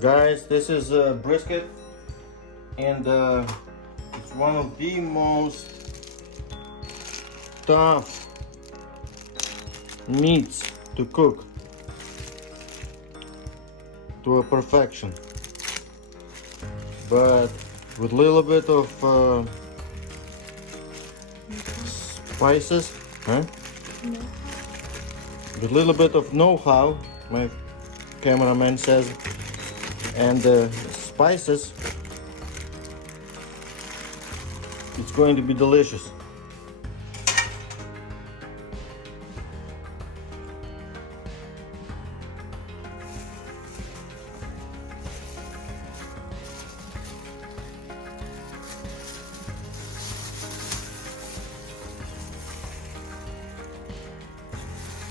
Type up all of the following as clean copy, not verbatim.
Guys, this is brisket, and it's one of the most tough meats to cook to a perfection, but with a little bit of spices, huh? No. With a little bit of know-how, my cameraman says, and spices, it's going to be delicious.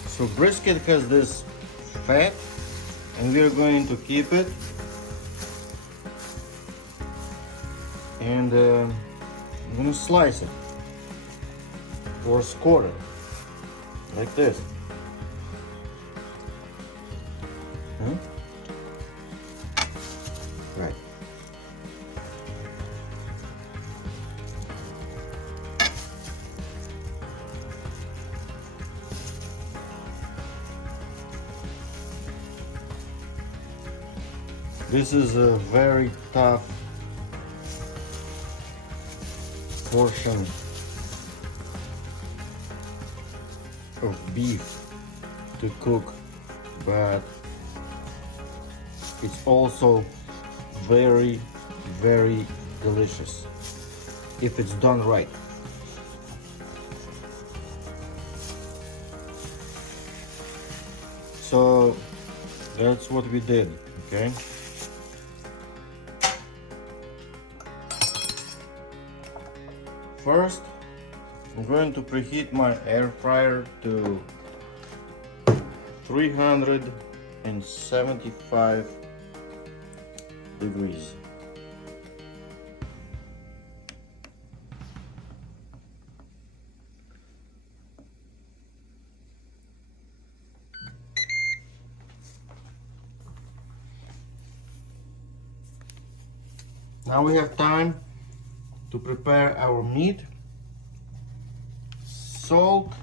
So brisket has this fat, and we are going to keep it, and I'm gonna slice it or score it like this. Hmm? Right. This is a very tough portion of beef to cook, but it's also very, very delicious if it's done right. So that's what we did, okay? First, I'm going to preheat my air fryer to 375 degrees. Now we have time to prepare our meat. Salt,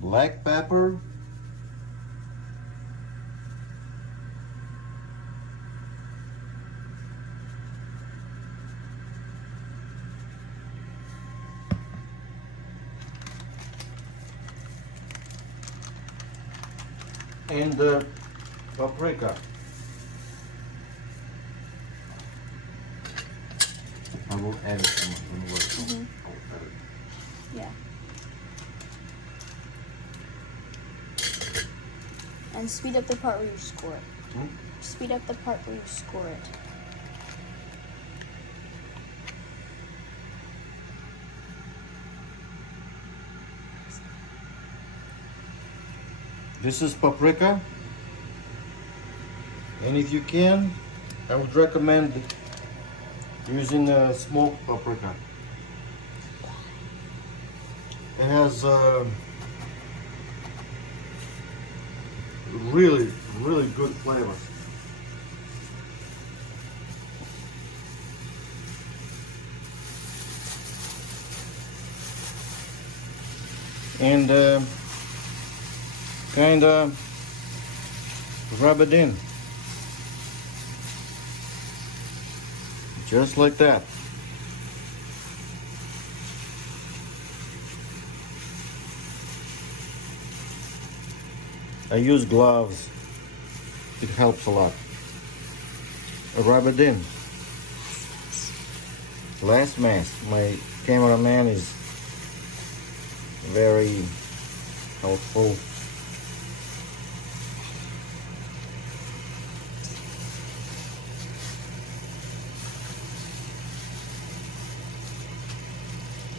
black pepper, and paprika. I will add it some. Yeah. And speed up the part where you score it. Speed up the part where you score it. This is paprika, and if you can, I would recommend using smoked paprika. It has really, really good flavor. And kind of rub it in, just like that. I use gloves, it helps a lot. Rub it in. Last mess. My cameraman is very helpful.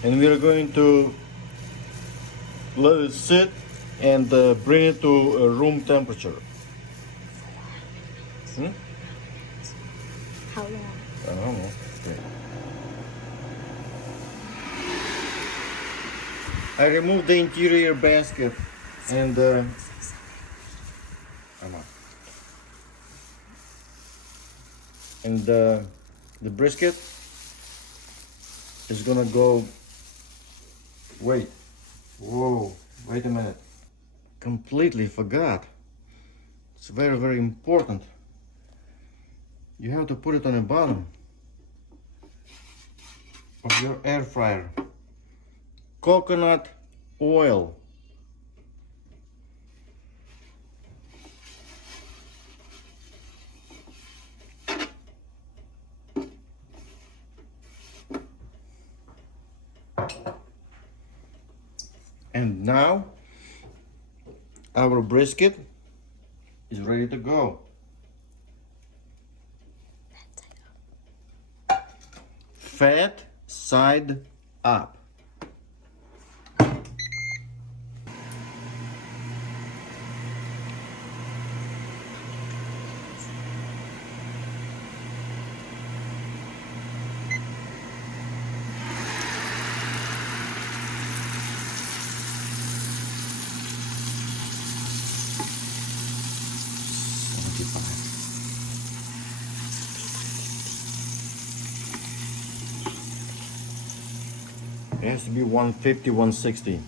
And we are going to let it sit and bring it to room temperature. How long? I don't know. Okay. I removed the interior basket And the brisket is gonna go. Wait, whoa, wait a minute. Completely forgot. It's very, very important. You have to put it on the bottom of your air fryer. Coconut oil. And now our brisket is ready to go. Fat side up. It has to be 150, 160.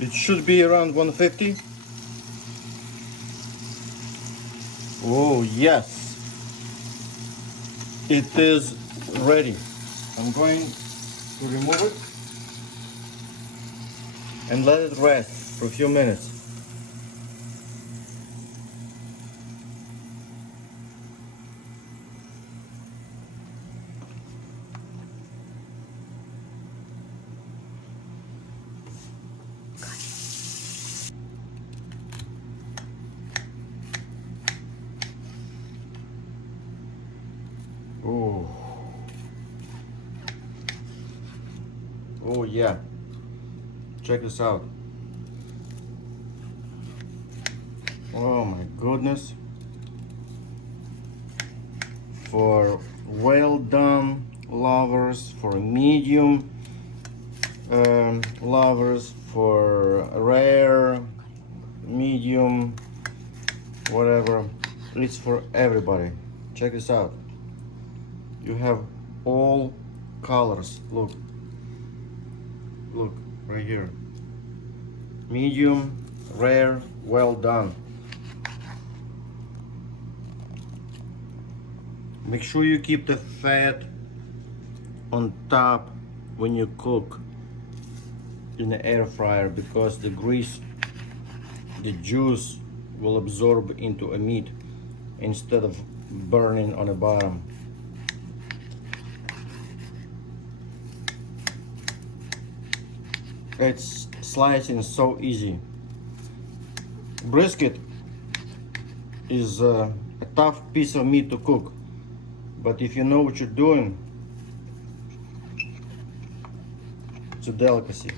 It should be around 150. Oh yes, it is ready. I'm going to remove it and let it rest for a few minutes. Oh, oh yeah, check this out. Oh my goodness. For well done lovers, for medium lovers, for rare, medium, whatever. It's for everybody. Check this out. You have all colors. Look, look right here. Medium, rare, well done. Make sure you keep the fat on top when you cook in the air fryer, because the grease, the juice will absorb into a meat instead of burning on the bottom. It's slicing so easy. Brisket is a tough piece of meat to cook, but if you know what you're doing, it's a delicacy.